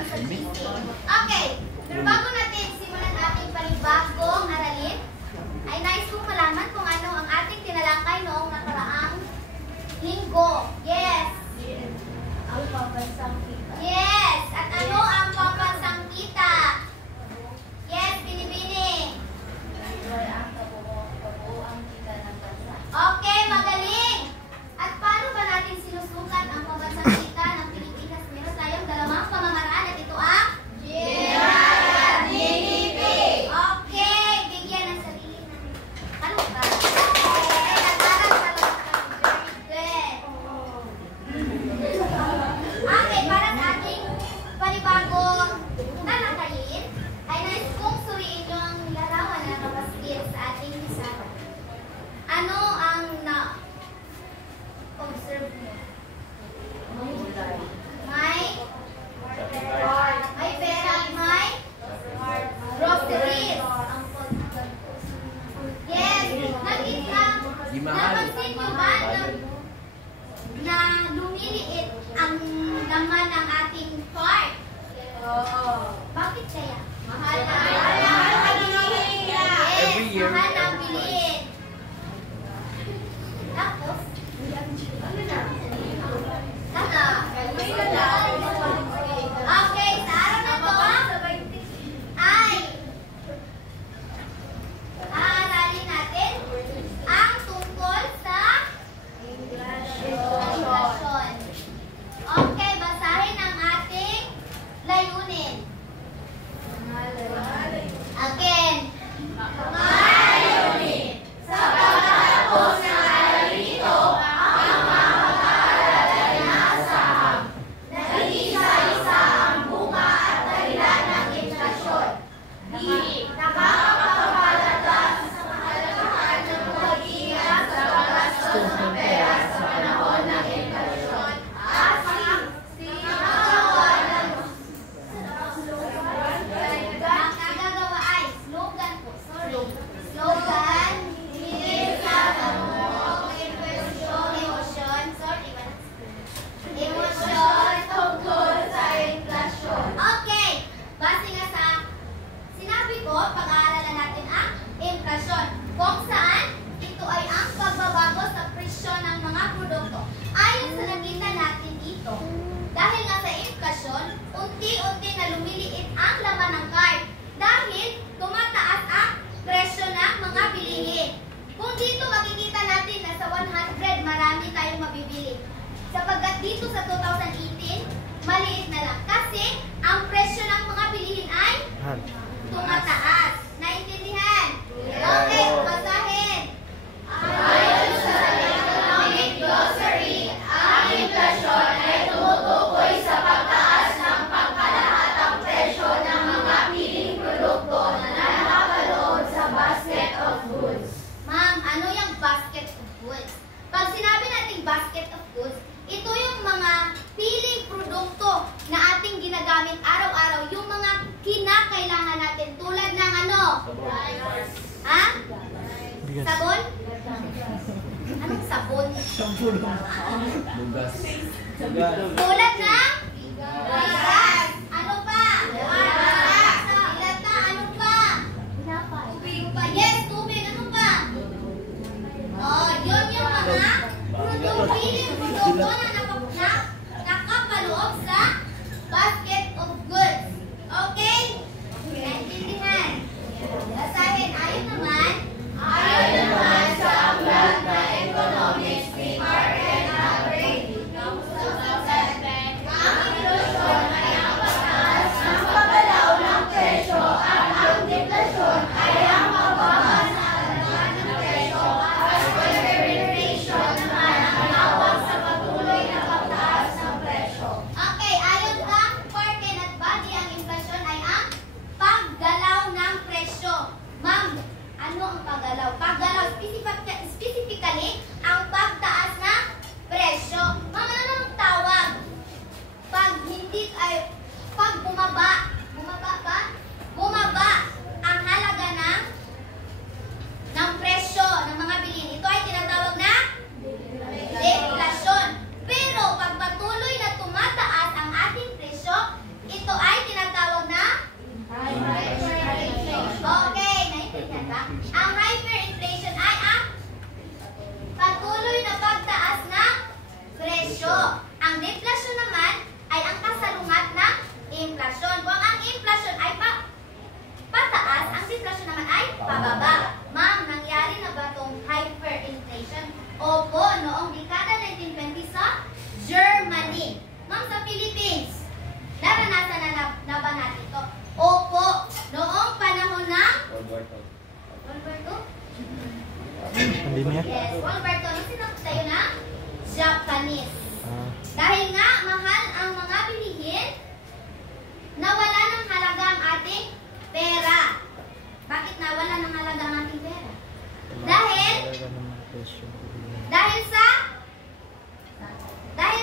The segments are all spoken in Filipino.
Okay, pero bago natin simulan ating panibagong aralin, ay nais kong malaman kung ano ang ating tinalakay noong nakaraang linggo. Yes! Ang papansang kita. Yes! At ano ang papansang kita? Yes, Binibini. Ang kabuuang kita ng bansa. Okay, magaling! At paano ba natin sinusukat ang papansang kita ng Pilipinas? Meron tayong dalawang pamamaraan at ito ang GDP. Okay, bigyan ng sarili natin. Ano ba? Okay, nag-aral ka lang. Very good. Okay, para sa ating panibagong talakayin, ay nais kong suriin nyo ang larawan na nakapaskil sa ating lisahan. Ano ang na-observe nyo? May pera, may groceries. Yes, napansin nyo ba na lumiliit ang laman ng ating cart? Bakit kaya? Mahal na bilihin. Every year. Mahal na bilihin. Tapos, okay, sa araw na to, ay aaralin natin ang tungkol sa inflasyon. Okay, basahin ang ating layunin. Again. Layunin. Sa pagtatapos ng araw ito, ang mga pag-aaral ay naasahan. Nag-isa-isa ang bunga at dahilan ng inflasyon. Nakakapagpalata sa kahalagahan ng pag-iingat sa paggastos ng pera sa panahon ng inflasyon at sinagawa ng nakagagawa ay slogan po. Sorry. Slogan, hindi sa pamumuong emosyon. Sorry, emosyon tungkol sa inflasyon. Okay. Base nga sa sinabi ko, pag-aaralan natin ang inflasyon. Kung saan, ito ay ang pagbabago sa presyo ng mga produkto. Ayon sa nakita natin dito, dahil nga sa inflasyon, unti-unti na lumiliit ang laman ng cart dahil tumataas ang presyo ng mga bilihin. Kung dito makikita natin na sa 100, marami tayong mabibili. Sapagkat dito sa 2018, maliit na lang. Kasi ang presyo ng mga bilihin ay tumataas. Naintindihan? Okay, basahin. Ayon sa economic glossary, ang inflasyon ay tumutukoy sa pagtaas ng pangkalahatang presyo ng mga piling produkto na nakapaloob sa basket of goods. Ma'am, ano yung basket of goods? Pag sinabi natin basket of goods, ito yung mga piling produkto na ating ginagamit araw-araw, yung mga kinakailangan natin tulad ng ano? Ha? Sabon? Anong sabon? Bugas. Tulad ng bigas. Ano pa? Dilata. Ano pa? Tubig pa. Yes, tubig. Ano pa? Oh, yun yung mga piling produkto na nakapaloob sa basket of goods. Okay? Naintindihan? Basahin. Ayon naman sa aklat na economics ni Mark Abraham, ang inflasyon ay ang pagtaas ng pagalaw ng presyo at ang deflasyon ay ang pagbaba sa halaga ng presyo at inflation naman ang tawag sa patuloy na panis. Dahil nga mahal ang mga bilihin, nawala ng halaga ang ating pera. Bakit nawala ng halaga ang ating pera? Dahil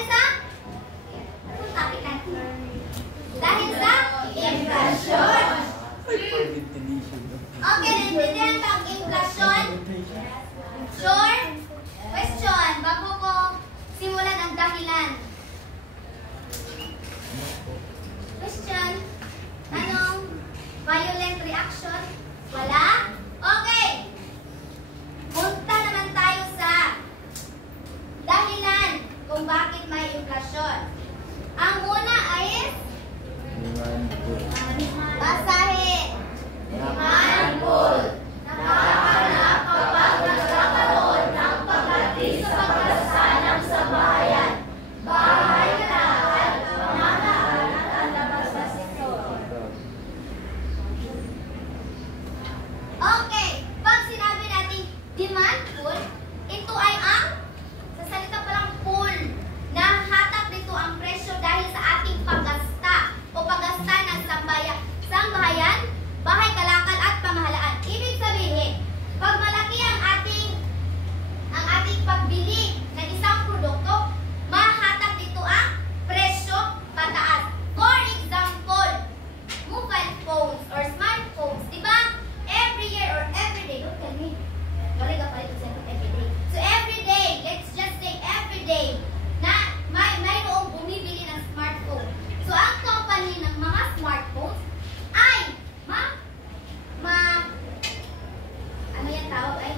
sa anong topic natin? Dahil sa inflasyon. Okay, naintindihan ka ang inflasyon? Sure? Question, bago ko simulan ang dahilan. Question, anong violent reaction? Wala? Okay. Punta naman tayo sa dahilan kung bakit may inflasyon. Ang una ay basahe. Demand pull. Nakakanap kapag nagkakaroon ng pagdating sa pagkasanang sa bayan. Bahay na at pamahalaan at labas sa sektor. Okay, pag sinabi natin demand pull, ito ay ang, sa salita palang pull, na hatak dito ang presyo dahil sa ating paggasta o paggasta ng sambahayan, bahay, kalakal at pamahalaan. Ibig sabihin, pag malaki ang ating pagbili ng isang produkto, mahatak dito ang presyo pataas. For example, mobile phones or smartphones, di ba? Every year or every day, don't tell me. Wala ka pa rin every day. So every day, let's just say every day, na mayroong bumibili ng smartphone. So ang company ng mga smartphones ay ano yan tawag ay?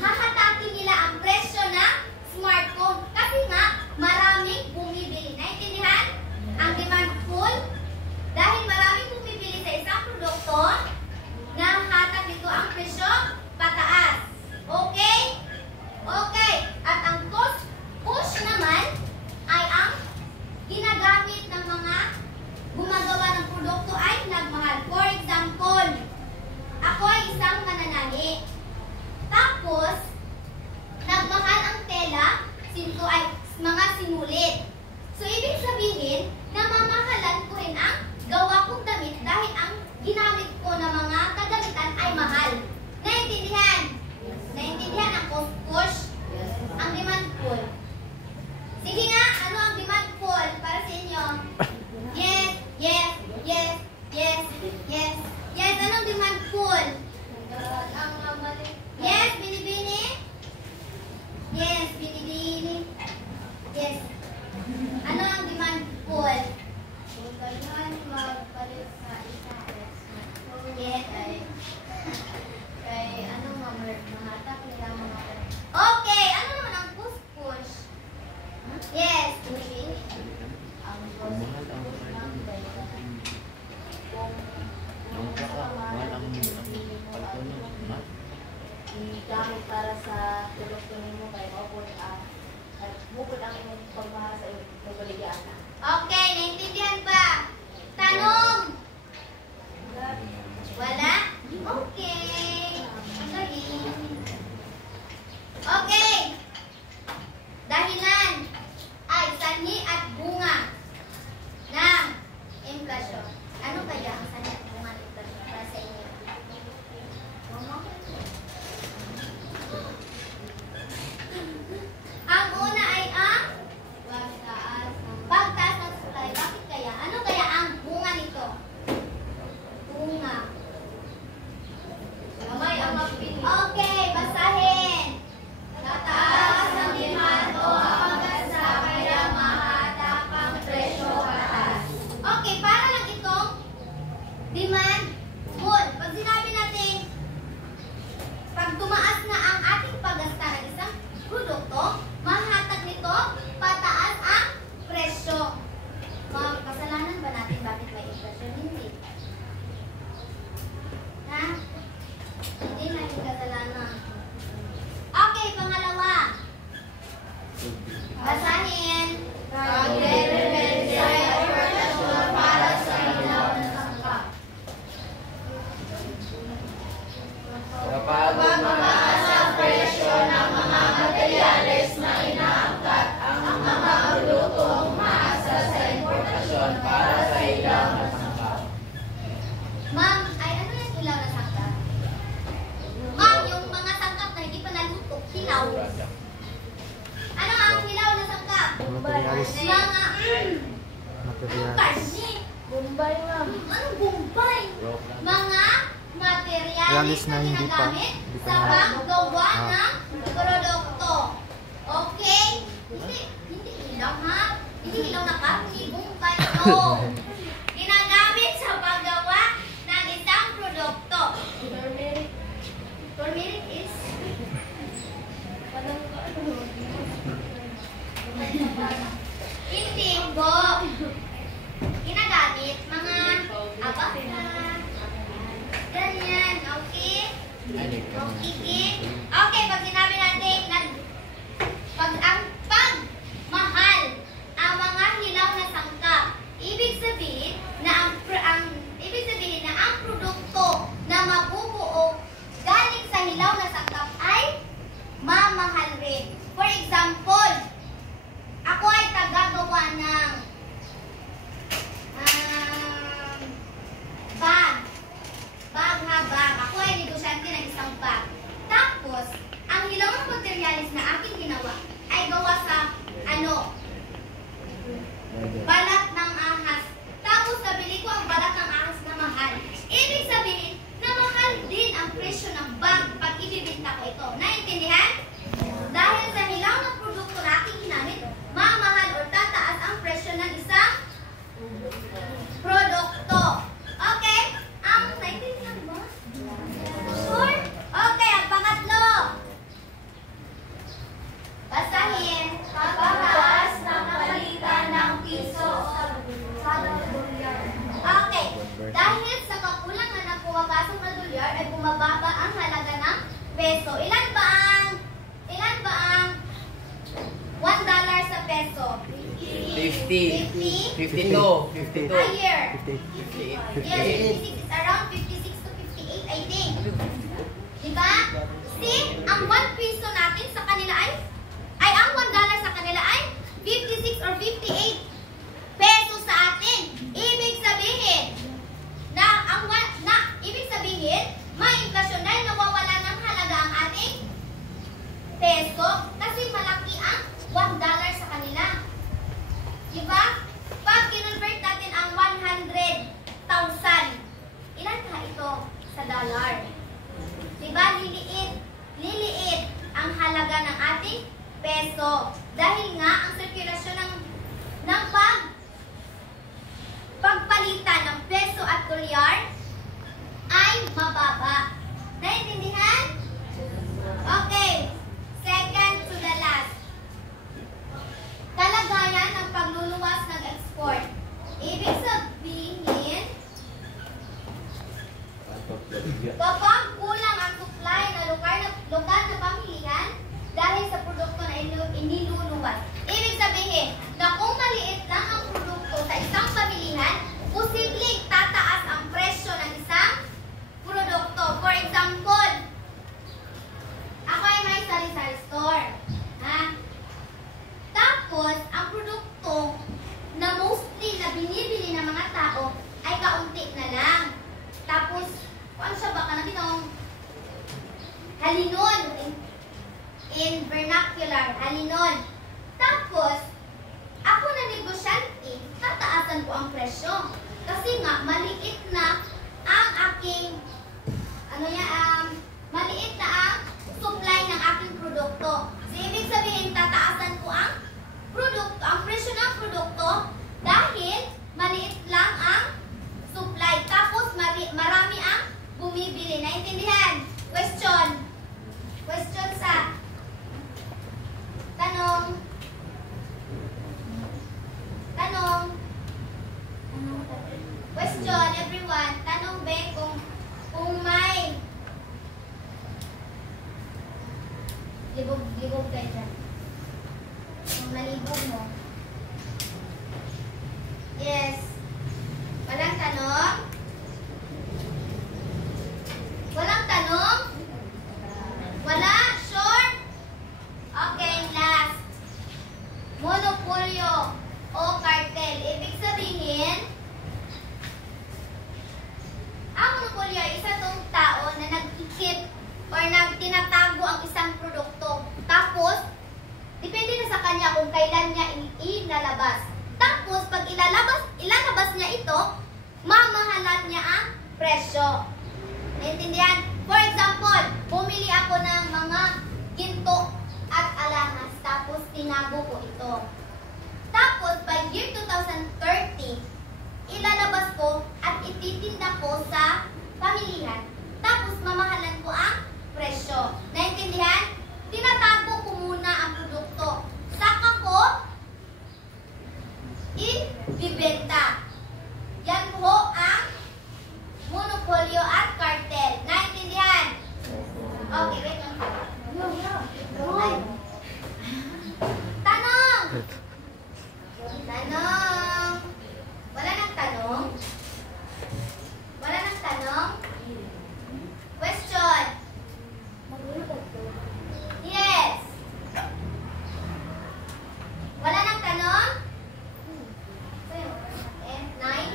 Hahatakin nila ang presyo ng smartphone kasi nga maraming bumibili. Naintindihan? Ang demand pull, dahil maraming bumibili sa isang produkto, nahatak dito ang presyo pataas. Okay? Okay. At ang cost push naman ay ang ginagamit ng mga gumagawa ng produkto ay nagmahal. For example, ako ay isang mananali. Tapos, nagmahal ang tela, sinto ay mga sinulit. So, ibig sabihin, namamahalan ko rin ang gawa kong damit dahil ang ginamit ko na mga kagamitan ay mahal. Naintindihan? Naintindihan ang cost push? Ang demand pull. Sige nga, ano ang demand pull para sa inyo? Yes, yes, yes, yes, yes. Yes, anong demand pull? Yes, binibini? Yes, binibini. Yes. Ano ang demand pull? Kung ganyan, magpalit sa isa. Yes. Kay ano mahatak nila mga Okay, ano naman ang push push? Yes, binibini. ang cost ng pera. Kung gamit para sa produkto nimo kay maupod ang bukod ang imong pagmahal sa imong pagbaligyan. Okay, naintindihan ba? Tanong? Wala? Okay. Okay. Dahilan ay sanhi at bunga ng inflasyon. Ano kaya ang sanhi at bunga ng inflasyon para sa inyo? Ang una ay ang pagtaas ng supply. Bakit kaya? Ano kaya ang bunga nito? Bunga. Okay, basahin. Tataas ang demand o ang pagkasa kaya mahatak ang presyo pataas. Okay, para lang itong demand pull. Pag sinabi natin, pag tumaas na ang ating paggasta ng isang produkto, mahatak nito pataas ang presyo. Mga kasalanan ba natin bakit may inflation? Hindi. Ha? Hindi natin kasalanan. Okay, pangalawa. Basahin. Pagre-referensya ay operasyon para sa ilaw ng sangkap. Kapag tumaas ang presyo ng mga materyales na Materialis. Mga Materialis. karne. Bombay, ma'am. Anong bumbay? Mga materialis na Hindi pa ginagamit sa na- paggawa ng produkto. Okay? Hindi ilaw ha? Hindi ilaw na karne, bumbay. No. Ginagamit sa paggawa ng isang produkto. Turmeric. Turmeric is hindi po. Ginagamit mga abaka. Ganyan, okay? Okay, okay, pag sinabi natin pag pagmahal ang mga hilaw na sangkap, ibig sabihin na ang produkto na mabubuo galing sa hilaw na sangkap ay mamahal rin. For example, ako ay tagagawa ng bag. Bag. Ako ay negosyante ng isang bag. Tapos, ang hilaw ng materialis na aking ginawa ay gawa sa balat ng ahas. Tapos, nabili ko ang balat ng ahas na mahal. Ibig sabihin na mahal din ang presyo ng bag pag ibibenta ko ito. Naintindihan? Dahil sa hilaw ng produkto na aking ginamit, mamahal o tataas ang presyo ng isang produkto. Okay? Naintindihan ba? Sure? Okay, ang pangatlo. Basahin. Pagtaas ng palitan ng piso sa dolyar. Okay. Dahil sa kakulangan ng pumapasok na dolyar ay bumababa ang halaga ng peso. Ilan ba ang $1 sa peso? 50. 50? 52. A year? 58. Yes, 56 is around 56 to 58, I think. Diba? See, ang 1 piso natin sa kanila ay ang $1 sa kanila ay 56 or 58 pesos sa atin. Ibig sabihin may inflasyon dahil nawawala ng halaga ang ating peso kasi malaki ang $1 sa kanila. Diba? Pag kinonvert natin ang 100,000, ilan ka ito sa dollar? Diba? Liliit ang halaga ng ating peso. Dahil nga, ang sirkulasyon ng pagpalitan ng peso at dolyar ay mababa. Naintindihan? Okay. Second to the last. Kalagayan ng pagluluwas ng export. Ibig sabihin, kapag kulang ang supply na lokal na pamilihan dahil sa produkto na iniluluwas. Ibig sabihin na kung maliit lang ang produkto sa isang pamilihan, posibleng tataas ang presyo ng isang produkto. For example, ako ay may sari-sari store. Tapos, ang produkto na mostly na binibili ng mga tao ay kaunti na lang. Tapos, kung siya ba ka ng halinon in vernacular, halinon. Tapos, ako na negosyante, tataasan ko ang presyo. Kasi nga, maliit na ang aking, maliit na ang supply ng aking produkto. So, ibig sabihin, tataasan ko ang produkto, ang presyo ng produkto dahil maliit lang ang supply. Tapos, marami ang bumibili. Naintindihan? Question. Question sa tanong. Question, everyone. Tanong, Ben, kung may libog ka dyan. Kung nalibog mo. Yes. Walang tanong? Walang tanong? Wala? Sure? Okay, last. Monopolyo o cartel. Ibig sabihin, ang monopolyo ay isa tong tao na nag-ikip or tinatago ang isang produkto. Tapos, depende na sa kanya kung kailan niya ilalabas. Tapos, pag ilalabas niya ito, mamahalan niya ang presyo. Naintindihan? For example, bumili ako ng mga ginto at alahas, tapos tinago ko ito. Tapos, by year 2030, ilalabas ko at ititinda ko sa pamilihan. Tapos, mamahalan ko ang presyo. Naintindihan? Tinatago ko muna ang produkto. Saka ko ibibenta. Yan po ang monopolyo at cartel. Naintindihan? Okay, wait lang. Ay. Tanong! Tanong! Wala nang tanong? Wala nang tanong? Question! Yes! Wala nang tanong? Nine?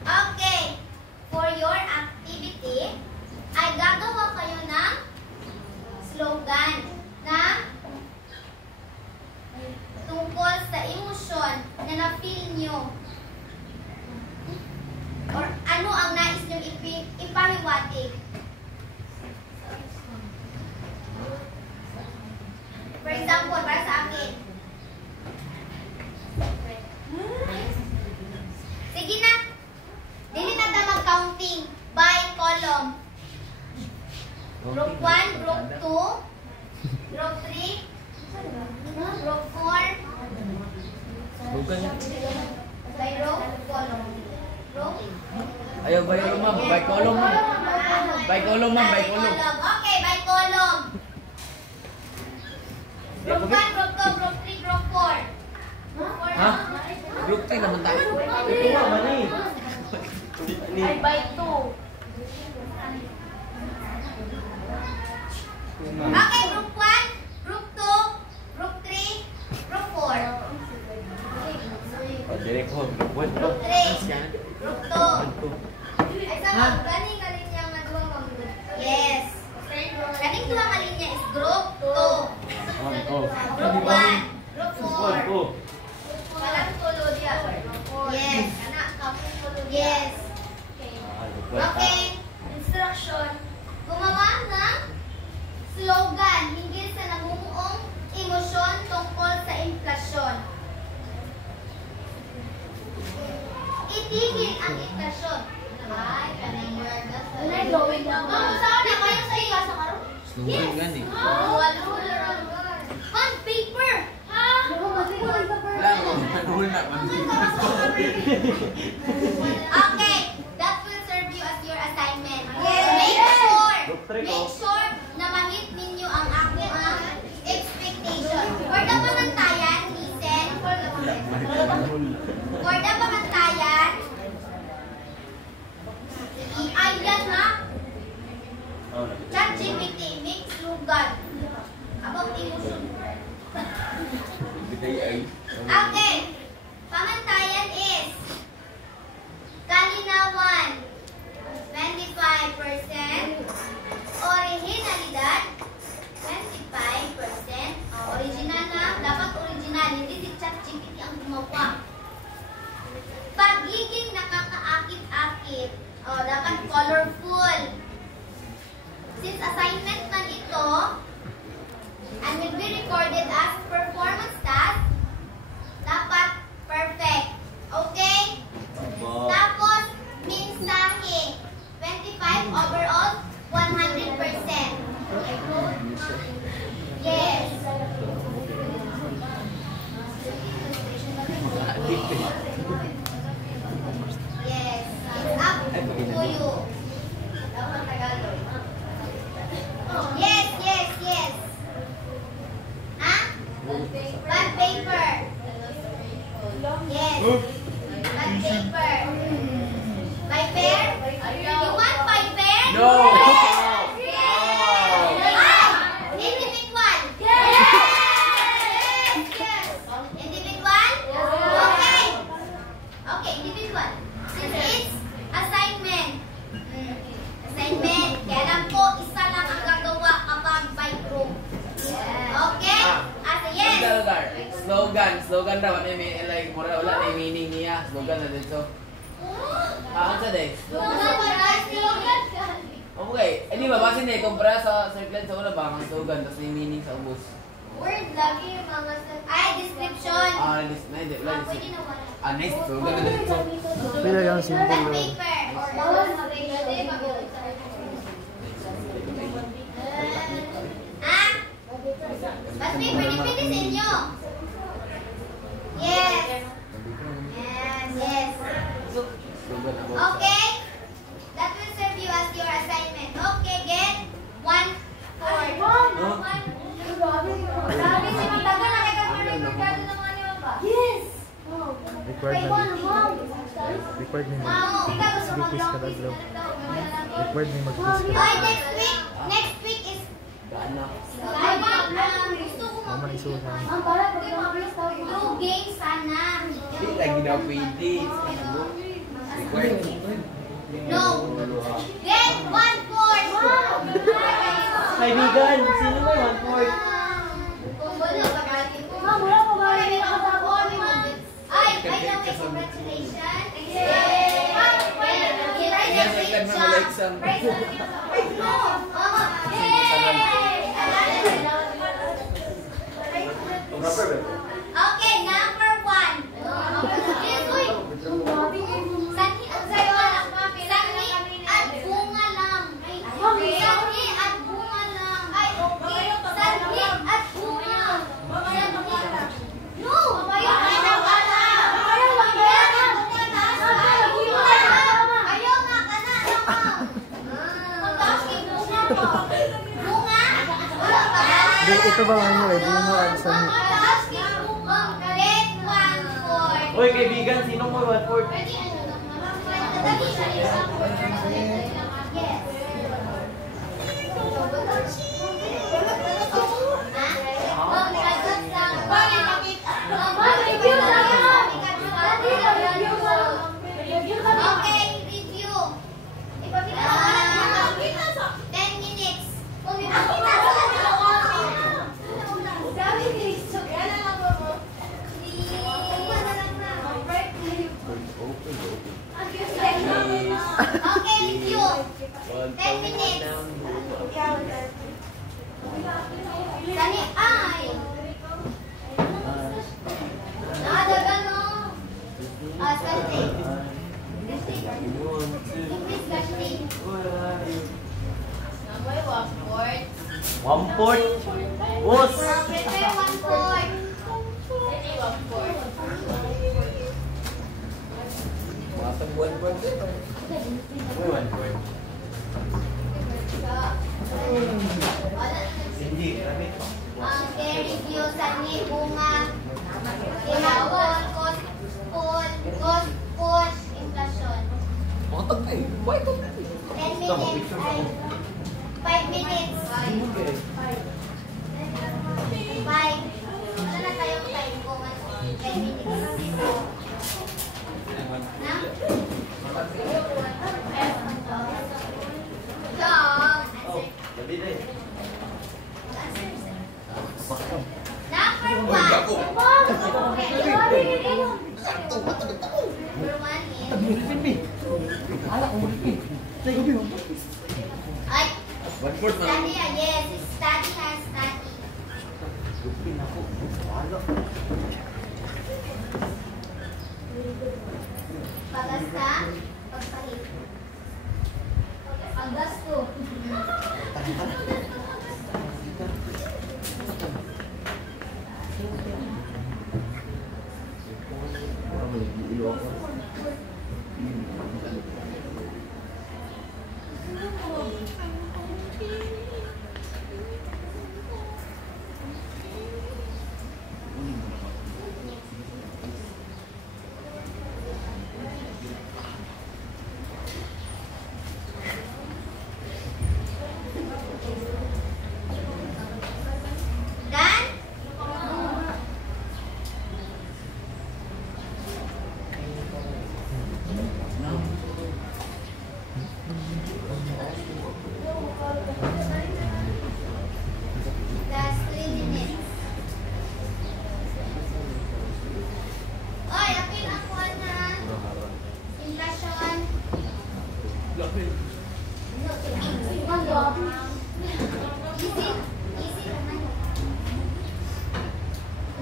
Okay. For your activity, ay gagawa kayo ng slogan na tungkol sa emosyon na na-feel nyo. Or ano ang nais nyo ipahiwatig. For example, para sa akin. Sige na. Dili na tayo mag-counting by column. Group 1, Group 2, Group 3, Group 4, Bukan. by row, column. Row? Ayo, by column, ma'am. By column, ma'am. By column, ma'am. By column. Okay, by column. Group 1, Group 2, Group 3, Group 4. Ha? Group 3 naman tayo. Ito nga, mali. Ay, by 2. Okay, Group 1, Group 2, Group 3, Group 4. Oh, direct ko. Group 1. Group 3, Group 2. Ay, sama, ganing niya nga duwang mga. Yes. Ganing duwang kalinya is Group 2. Group 1, Group 4. Walang tulo diya. Yes. Yes. Okay. Instruction. Gumawa ng slogan hinggil sa namumuong emosyon tungkol sa inflasyon. Itigil ang inflasyon. Ay, kanay nervous. Ay, going down. Saan na kayo sa iyo sa karon? Slogan gan eh. On paper. Ha? Wala ko. Manuhul na. Okay, that will serve you as your assignment. Make sure na ma-hit ninyo ang aking expectation. For the pamantayan, listen. For the pamantayan, i-ayan ha. ChatGPT, make slogan about emotion. Okay, pamantayan is kalinawan 25%, originalidad 25%. Original na, dapat original, hindi si ChatGPT ang gumawa. Pagiging nakakaakit-akit, dapat colorful. Since assignment man ito, and will be recorded as performance task, dapat perfect. Okay? Tapos, mensahe. 25 overall, 100%. Yes. Yes. It's up to you. Dapat Tagalog. Yes, yes, yes. Ha? Bond paper. Yes. Bond paper. By pair? You want by pair? No. Individual. Yes. Yes. Individual? Okay. Okay, individual. Since it's assignment. Assignment. Kaya lang po, isa lang ang gagawa kapag by group. Okay? As a yes. slogan daw ano may like mura wala na meaning niya. Slogan na dito. Ano sa day? Okay, di ba basin na kumpara sa circle sa wala ba ang slogan tas may meaning sa ubos. Word lagi yung mga description. Pwede Pwede na wala. nice slogan na dito. Pila lang simple Bond lang. paper or illustration. Bond paper, depende sa inyo. Yes. Yes. Slogan ako. Okay. That will serve you as your assignment. Okay, get 1/4. Sabi si Magdaga na kaya ka record ng mga niyo ba? Yes. Required na. Required na Ikaw gusto mag-quiz ka mag-long daw. quiz. Required na mag-quiz ka Oy, daw. next week is Gaano? gusto ko Mama ni Susan. two games sana. Hindi lagi na pwede. Required. No. Get 1/4. Kaibigan, sino ba 1/4? Ay, congratulations. Yan, mo like some. Okay, number 1. Sanhi at sayo lang. Sanhi at bunga lang. Sanhi at bunga lang. Ay, okay. Sanhi at bunga. No! Ayaw nga ka na. Mag-asking bunga po. Bunga? Wala pa. Ito ba ano eh? Bunga at sanhi. Mag-asking bunga. Get 1/4. Hoy kaibigan, sino mo 1/4? Pwede ano naman. Dali siya isang yes. Okay, review. 10 minutes. Okay, review. 10 minutes. Dali, ay. Nakadagan, no? Sante. English Gashti. Number 1/4. 1/4? Boss! Prepare 1/4. Matang 1/4 dito. Uy, 1/4. Hindi, grabe. Okay, review sa bunga. Kinahon, cost, inflation. Matang na eh. Why ito? 10 minutes ay 5 minutes. 5. Wala na tayong time kung 5 minutes. Na? Gabi na eh. Number 1. Ay, 1/4 man. study, yes, study has study. Pagasta, pagpahit. Ang gasto.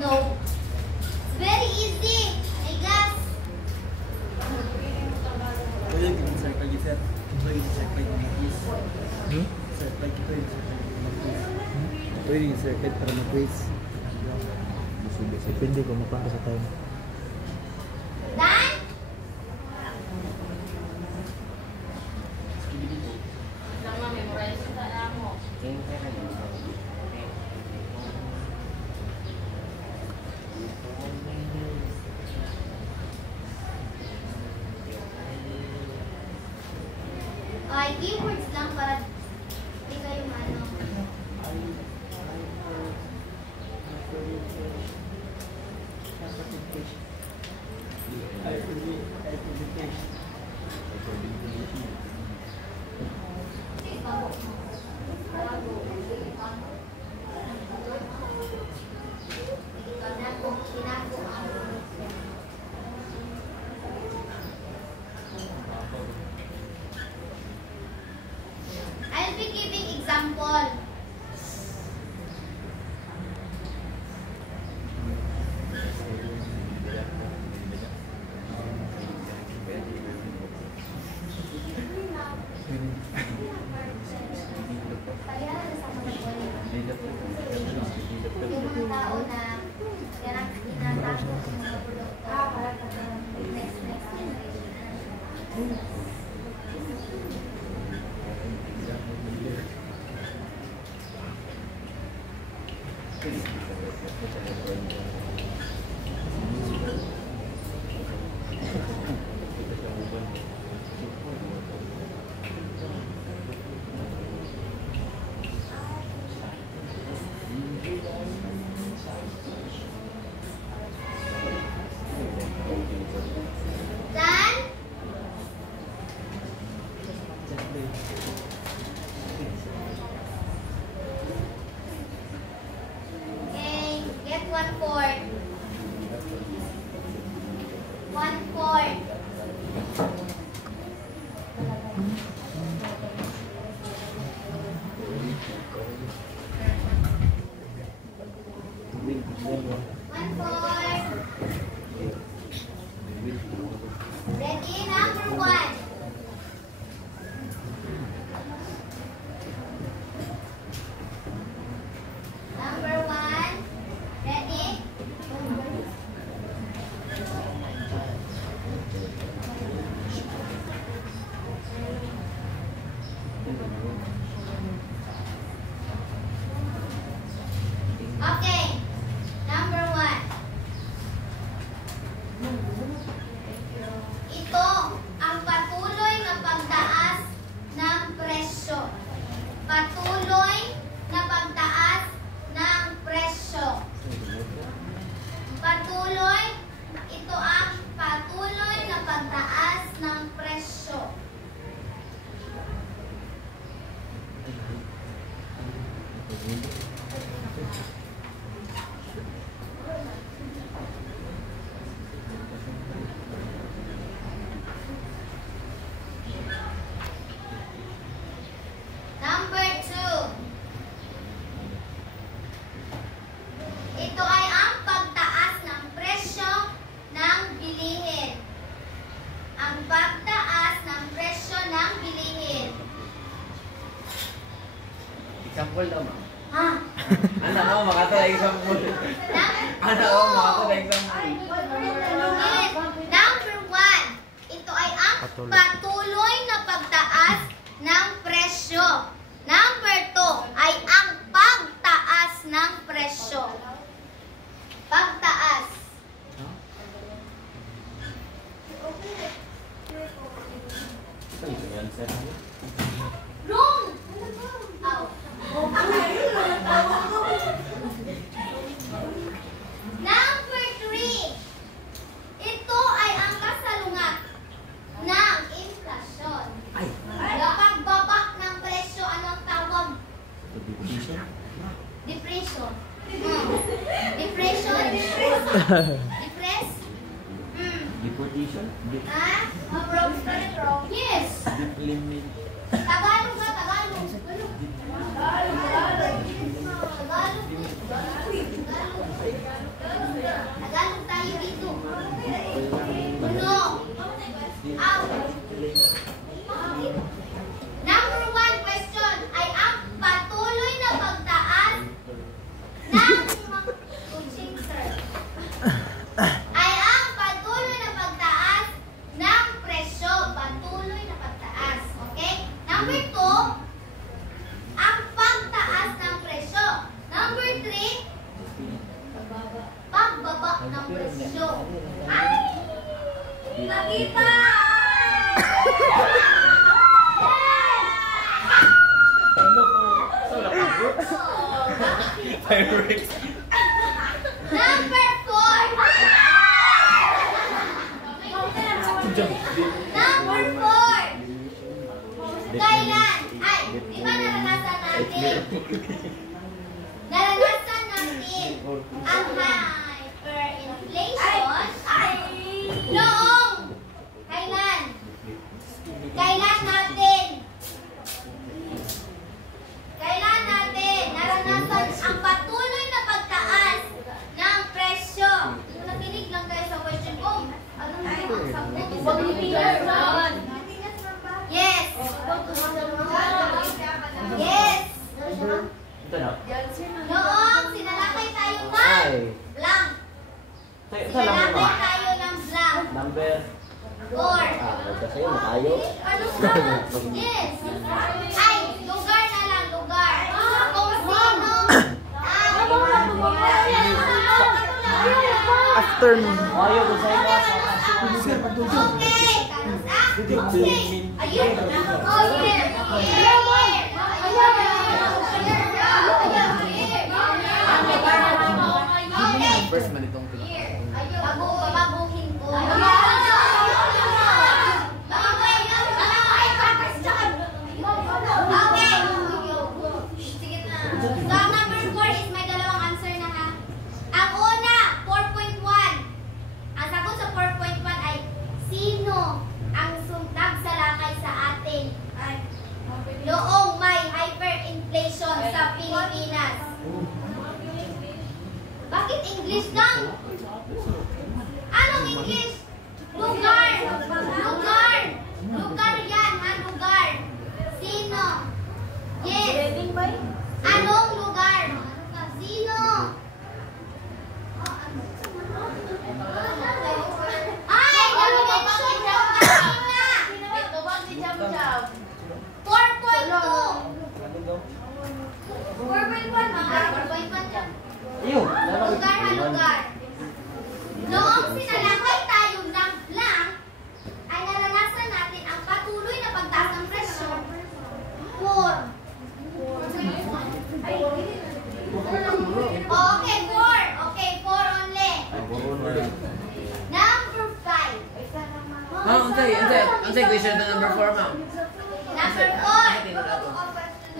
No. It's very easy. I guess. Pwede yung circle yung sir. Pwede yung circle yung mag-quiz. Hmm? Circle ito yung circle yung mag-quiz. Pwede yung circle para mag-quiz. Depende kung magpang ka sa time. Done? Lang ma-memorize sa alam mo. Ay, keywords lang para di kayo ano. I'll be giving example. Yung mga tao na tinatapos ng mga produkto para sa next generation. Done? Okay, get 1/4. 1/4. Ready? Number 1. Number 1. Ready? Okay. Number 1. Ito ang patuloy na pagtaas ng presyo. Patuloy na pagtaas ng presyo. Patuloy, ito ang patuloy na pagtaas ng presyo. Number 2. Ito ay ang pagtaas ng presyo ng bilihin. Ang pagtaas ng presyo ng bilihin. Example daw, ma'am. Ha? Anak ko, makata example. Anak ko, makata example. Number 1. Ito ay ang Patuloy. patuloy na pagtaas ng presyo. Number 2 ay ang pagtaas ng presyo. Pagtaas. Wrong! Ow. Number 3. Ito ay ang kasalungat ng inflasyon. Pagbaba ng presyo, anong tawag? Depression. Depression? Depress? Deportation? Ah? Yes. Tagalog ba? Tagalog. Tagalog. Tagalog. ng presyo. Ay! Nakita! Fireworks. Number 4! Number 4! Kailan? Ay, di ba naranasan natin? Naranasan natin ang hyperinflation noong kailan? Kailan natin naranasan ang patuloy na pagtaas ng presyo? Kung nakinig lang kayo sa question ko, anong sagot? Yes! Yes! Noong sinalakay tayo ng blank. Sinalakay tayo ng blank. Number. 4. Kasi yun, tayo. Ano ka? Yes. Ay, lugar na lang, lugar. Kung sino Afternoon. Ayaw ko sa'yo mga Okay. Ayun. Oh, yeah. Okay. First man itong Babuhin ko. Okay. Sige na. So, number 4 is may dalawang answer na ha. Ang una, 4.1. Ang sagot sa 4.1 ay, sino ang nagsalakay sa atin noong may hyperinflation sa Pilipinas? Bakit English lang? Anong English? Lugar! Lugar! Lugar yan, ha? Lugar. Sino? Yes. Anong lugar? Sino? Ay! Nag-election daw kanina! 4.2. 4.1 mga. 4.1 dyan. Iyo. Lugar ha, lugar. Noong sinalakay tayo ng blank, ay naranasan natin ang patuloy na pagtaas ng presyo. 4. Okay, 4. Okay, 4 only. Number 5. Ma'am, unsay question na number 4, ma'am? Number 4.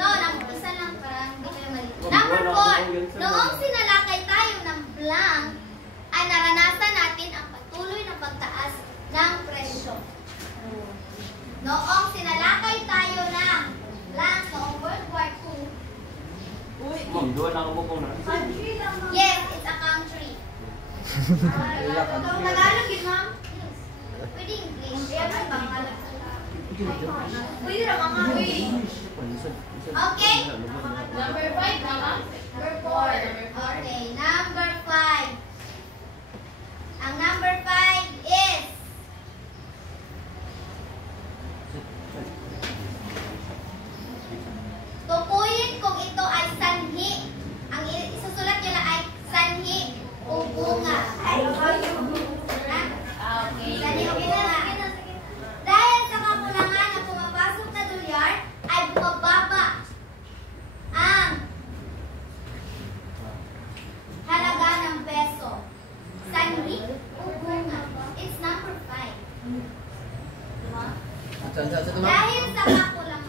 No, isa lang para hindi kayo mali. Number 4. Noong sinalakay tayo ng blank, ay naranasan natin ang patuloy na pagtaas ng presyo. Noong sinalakay tayo ng blank noong World War II, yes, it's a country. Tagalog yun, ma'am? Pwede English. Pwede na mga okay? Number 5 na, ma'am? Number 4. Okay, number 5. Ang number 5 is tukuyin kung ito ay sanhi. Ang isusulat nyo lang ay sanhi o bunga. Okay. Sanhi o bunga. Dahil sa kakulangan na pumapasok na dolyar, ay bumababa ang halaga ng peso. Sanhi o bunga. It's number 5. Dahil sa kakulangan.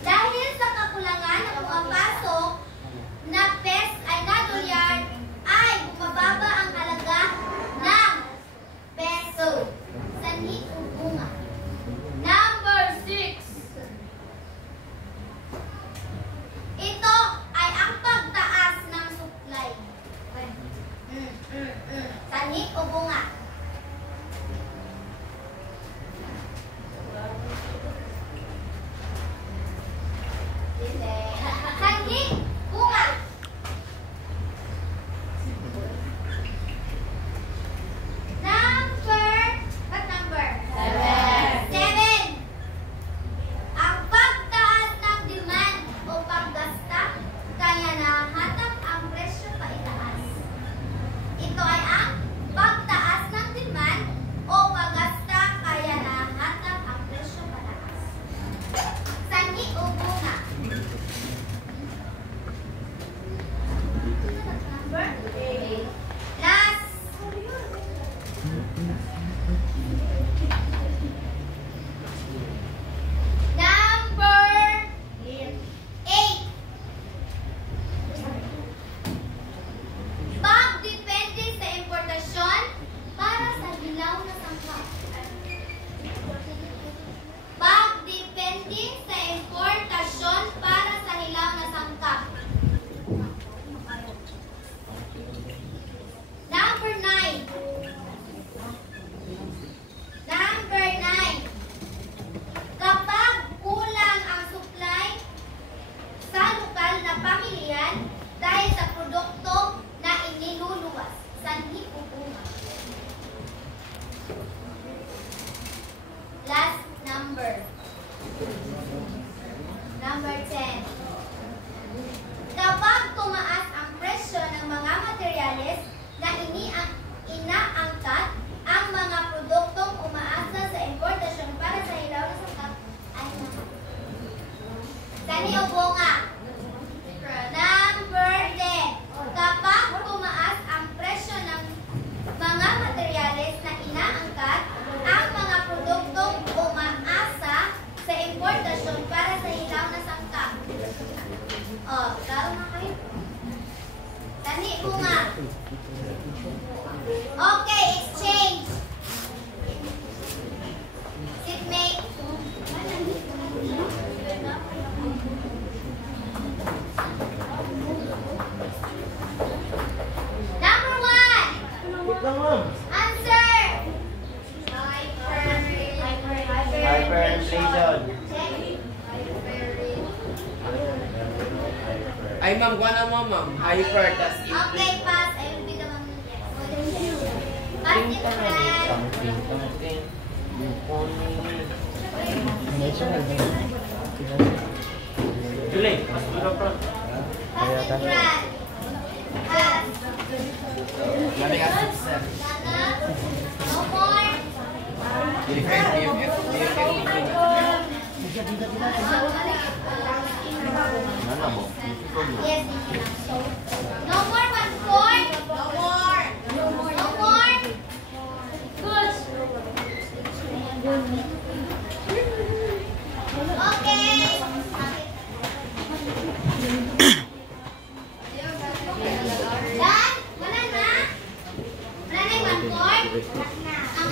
Dahil sa kakulangan na pumapasok na na dolyar, ay bumababa ang halaga ng peso. Sanhi o bunga. Number 6. Ito ay ang pagtaas ng supply. Sanhi o bunga. Number 8. Last. Number 8. Pagdepende sa importasyon para sa hilaw na sangkap. Pagdepende sa importasyon para sa hilaw na sangkap. Number 9. Number 9. Kapag kulang ang supply sa lokal na pamilihan dahil sa produkto na iniluluwas, sanhi o bunga. Last number. Number 10. Kapag tumaas ang presyo ng mga materyales na inaangkat, ang mga produktong umaasa sa importasyon para sa hilaw na sangkap ay sanhi o bunga. Number 10. Kapag tumaas ang presyo ng mga materyales na inaangkat, ang mga produktong umaasa sa importasyon para sa hilaw na sangkap. Oh, tama na kayo. Sanhi bunga. Okay, exchange. Seatmate. Number 1. Wait lang, ma'am. Answer. Hyperinflation. Ay, ma'am, kuha na mo, ma'am. Hyper, tas Okay, pass. I will be the one. Pass different. Julie, mas dito pa. Pass different. Pass. Lami ka, sir. Laga. No more. BFF, BFF, BFF. Yes. No more 1/4. No more. No more. Good. Okay. Dan, mana na? Mana na yung 1/4? Ang